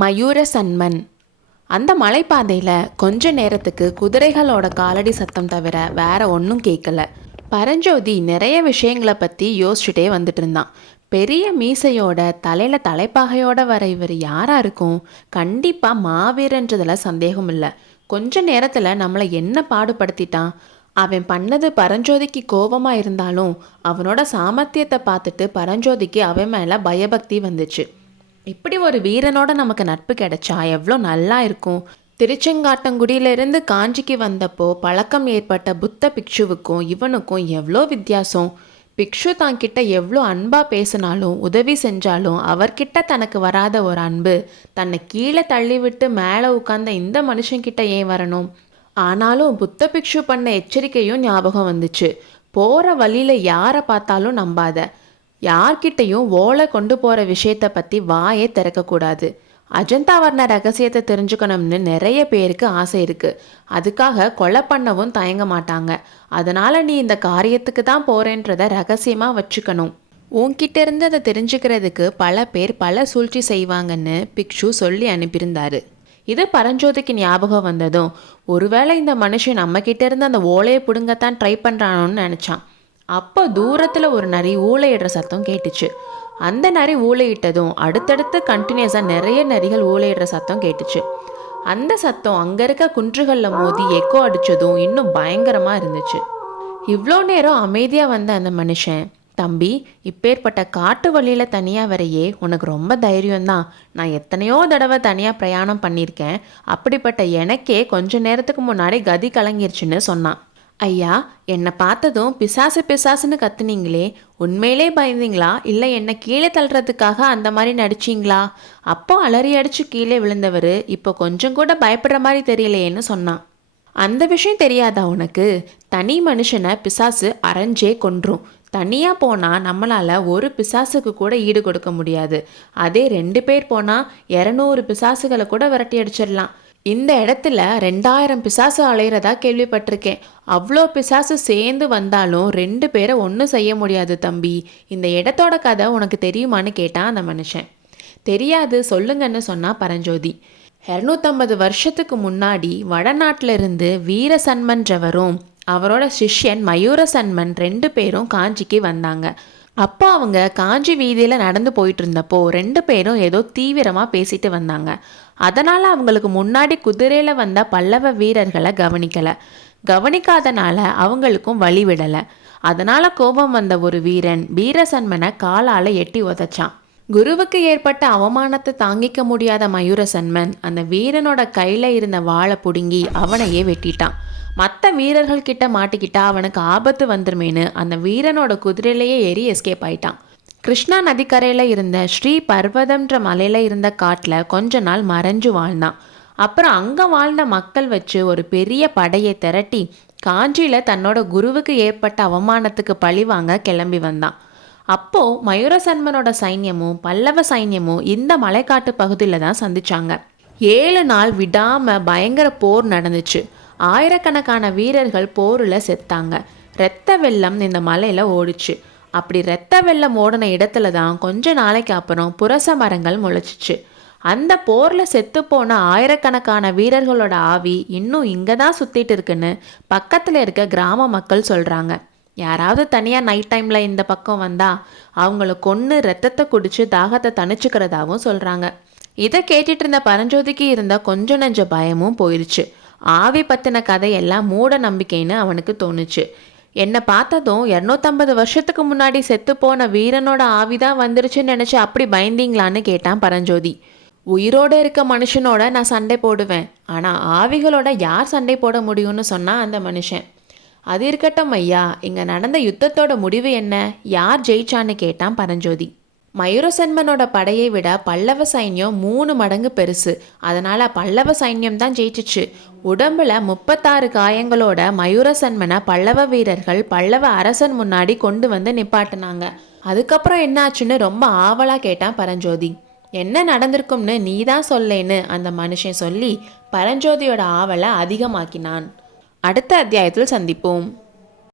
மயூர சன்மன். அந்த மலைப்பாதையில் கொஞ்ச நேரத்துக்கு குதிரைகளோட காலடி சத்தம் தவிர வேற ஒன்றும் கேட்கல. பரஞ்சோதி நிறைய விஷயங்களை பற்றி யோசிச்சுட்டே வந்துட்டு இருந்தான். பெரிய மீசையோட தலையில் தலைப்பாகையோட வர இவர் யாரா இருக்கும்? கண்டிப்பாக மாவீரன்றதில் சந்தேகம் இல்லை. கொஞ்ச நேரத்தில் நம்மளை என்ன பாடுபடுத்திட்டான். அவன் பண்ணது பரஞ்சோதிக்கு கோபமாக இருந்தாலும் அவனோட சாமர்த்தியத்தை பார்த்துட்டு பரஞ்சோதிக்கு அவன் மேலே பயபக்தி வந்துச்சு. இப்படி ஒரு வீரனோட நமக்கு நட்பு கிடைச்சா எவ்வளோ நல்லா இருக்கும். திருச்செங்காட்டங்குடியிலிருந்து காஞ்சிக்கு வந்தப்போ பழக்கம் ஏற்பட்ட புத்த பிக்ஷுவுக்கும் இவனுக்கும் எவ்வளோ வித்தியாசம். பிக்ஷு தான்கிட்ட எவ்வளோ அன்பாக பேசினாலும் உதவி செஞ்சாலும் அவர்கிட்ட தனக்கு வராத ஒரு அன்பு தன்னை கீழே தள்ளிவிட்டு மேலே உட்கார்ந்த இந்த மனுஷன்கிட்ட ஏன் வரணும்? ஆனாலும் புத்த பிக்ஷு பண்ண எச்சரிக்கையும் ஞாபகம் வந்துச்சு. போகிற வழியில் யாரை பார்த்தாலும் நம்பாத, யார்கிட்டையும் ஓலை கொண்டு போகிற விஷயத்தை பற்றி வாயே திறக்கக்கூடாது. அஜந்தா வர்ண ரகசியத்தை தெரிஞ்சுக்கணும்னு நிறைய பேருக்கு ஆசை இருக்குது. அதுக்காக கொலை பண்ணவும் தயங்க மாட்டாங்க. அதனால் நீ இந்த காரியத்துக்கு தான் போகிறேன்றத ரகசியமாக வச்சுக்கணும். உன்கிட்ட இருந்து அதை தெரிஞ்சுக்கிறதுக்கு பல பேர் பல சூழ்ச்சி செய்வாங்கன்னு பிக்ஷு சொல்லி அனுப்பியிருந்தாரு. இது பரஞ்சோதிக்கு ஞாபகம் வந்ததும் ஒருவேளை இந்த மனுஷன் நம்மக்கிட்ட இருந்து அந்த ஓலையை பிடுங்கத்தான் ட்ரை பண்ணுறானோன்னு நினச்சான். அப்போ தூரத்தில் ஒரு நரி ஊளையிடுற சத்தம் கேட்டுச்சு. அந்த நரி ஊளையிட்டதும் அடுத்தடுத்து கண்டினியூஸாக நிறைய நரிகள் ஊளையிடுற சத்தம் கேட்டுச்சு. அந்த சத்தம் அங்கே இருக்க குன்றுகளில் மோதி எக்கோ அடித்ததும் இன்னும் பயங்கரமாக இருந்துச்சு. இவ்வளோ நேரம் அமைதியாக வந்த அந்த மனுஷன், தம்பி, இப்பேற்பட்ட காட்டு வழியில் தனியாக வரையே உனக்கு ரொம்ப தைரியம்தான். நான் எத்தனையோ தடவை தனியாக பிரயாணம் பண்ணியிருக்கேன். அப்படிப்பட்ட எனக்கே கொஞ்ச நேரத்துக்கு முன்னாடி கதி கலங்கிருச்சுன்னு சொன்னான். ஐயா, என்னை பார்த்ததும் பிசாசு பிசாசுன்னு கத்துனீங்களே, உண்மையிலே பயந்தீங்களா இல்லை என்னை கீழே தள்ளுறதுக்காக அந்த மாதிரி நடிச்சிங்களா? அப்போ அலறி அடித்து கீழே விழுந்தவர் இப்போ கொஞ்சம் கூட பயப்படுற மாதிரி தெரியலையேன்னு சொன்னான். அந்த விஷயம் தெரியாதா உனக்கு? தனி மனுஷனை பிசாசு அரைஞ்சே கொன்றும். தனியாக போனால் நம்மளால் ஒரு பிசாசுக்கு கூட ஈடு கொடுக்க முடியாது. அதே 2 பேர் போனால் 200 பிசாசுகளை கூட விரட்டி அடிச்சிடலாம். இந்த இடத்துல 2000 பிசாசு அலையிறதா கேள்விப்பட்டிருக்கேன். அவ்வளோ பிசாசு சேர்ந்து வந்தாலும் 2 பேரை ஒன்றும் செய்ய முடியாது தம்பி. இந்த இடத்தோட கதை உனக்கு தெரியுமான்னு கேட்டான் அந்த மனுஷன். தெரியாது, சொல்லுங்கன்னு சொன்னா பரஞ்சோதி. 250 வருஷத்துக்கு முன்னாடி வடநாட்டிலிருந்து வீரசன்மன்றவரும் அவரோட சிஷ்யன் மயூர சன்மன் 2 பேரும் காஞ்சிக்கு வந்தாங்க. அப்போ அவங்க காஞ்சி வீதியில் நடந்து போயிட்டு இருந்தப்போ 2 பேரும் ஏதோ தீவிரமாக பேசிட்டு வந்தாங்க. அதனால் அவங்களுக்கு முன்னாடி குதிரையில் வந்த பல்லவ வீரர்களை கவனிக்காதனால அவங்களுக்கும் வழி விடலை. அதனால் கோபம் வந்த ஒரு வீரன் வீரசன்மனை காலால் எட்டி உதைச்சான். குருவுக்கு ஏற்பட்ட அவமானத்தை தாங்கிக்க முடியாத மயூரசன்மன் அந்த வீரனோட கையில் இருந்த வாளை பிடுங்கி அவனையே வெட்டிட்டான். மற்ற வீரர்கள் கிட்ட மாட்டிக்கிட்டா அவனுக்கு ஆபத்து வந்துருமேனு அந்த வீரனோட குதிரையிலேயே ஏறி எஸ்கேப் ஆயிட்டான். கிருஷ்ணா நதிக்கரையில் இருந்த ஸ்ரீ பர்வதம்ன்ற மலையில் இருந்த காட்டில் கொஞ்ச நாள் மறைஞ்சு வாழ்ந்தான். அப்புறம் அங்கே வாழ்ந்த மக்கள் வச்சு ஒரு பெரிய படையை திரட்டி காஞ்சியில் தன்னோட குருவுக்கு ஏற்பட்ட அவமானத்துக்கு பழிவாங்க கிளம்பி வந்தான். அப்போது மயூரசன்மனோட சைன்யமும் பல்லவ சைன்யமும் இந்த மலைக்காட்டு பகுதியில் தான் சந்திச்சாங்க. 7 நாள் விடாமல் பயங்கர போர் நடந்துச்சு. ஆயிரக்கணக்கான வீரர்கள் போரில் செத்தாங்க. இரத்த வெள்ளம் இந்த மலையில் ஓடிச்சு. அப்படி இரத்த வெள்ளம் ஓடின இடத்துல தான் கொஞ்ச நாளைக்கு அப்புறம் புரச மரங்கள் முளைச்சிச்சு. அந்த போரில் செத்துப்போன ஆயிரக்கணக்கான வீரர்களோட ஆவி இன்னும் இங்கே தான் சுற்றிட்டு இருக்குன்னு பக்கத்தில் இருக்க கிராம மக்கள் சொல்கிறாங்க. யாராவது தனியாக நைட் டைமில் இந்த பக்கம் வந்தால் அவங்கள கொன்று ரத்தத்தை குடித்து தாகத்தை தணிச்சுக்கிறதாவும் சொல்கிறாங்க. இதை கேட்டுட்டு இருந்த பரஞ்சோதிக்கு இருந்த கொஞ்சம் நெஞ்ச பயமும் போயிடுச்சு. ஆவி பற்றின கதையெல்லாம் மூட நம்பிக்கைன்னு அவனுக்கு தோணுச்சு. என்னை பார்த்ததும் 250 வருஷத்துக்கு முன்னாடி செத்து போன வீரனோட ஆவிதான் வந்துருச்சுன்னு நினச்சி அப்படி பயந்தீங்களான்னு கேட்டான் பரஞ்சோதி. உயிரோடு இருக்க மனுஷனோட நான் சண்டை போடுவேன், ஆனால் ஆவிகளோட யார் சண்டை போட முடியும்னு சொன்னால் அந்த மனுஷன். அது இருக்கட்டும் ஐயா, இங்கே நடந்த யுத்தத்தோட முடிவு என்ன? யார் ஜெயிச்சான்னு கேட்டான் பரஞ்சோதி. மயூரசன்மனோட படையை விட பல்லவ சைன்யம் 3 மடங்கு பெருசு. அதனால் பல்லவ சைன்யம் தான் ஜெயிச்சிச்சு. உடம்புல 36 காயங்களோட மயூரசன்மனை பல்லவ வீரர்கள் பல்லவ அரசன் முன்னாடி கொண்டு வந்து நிப்பாட்டினாங்க. அதுக்கப்புறம் என்னாச்சுன்னு ரொம்ப ஆவலாக கேட்டான் பரஞ்சோதி. என்ன நடந்திருக்கும்னு நீ தான் சொல்லேன்னு அந்த மனுஷன் சொல்லி பரஞ்சோதியோட ஆவலை அதிகமாக்கினான். அடுத்த அத்தியாயத்தில் சந்திப்போம்.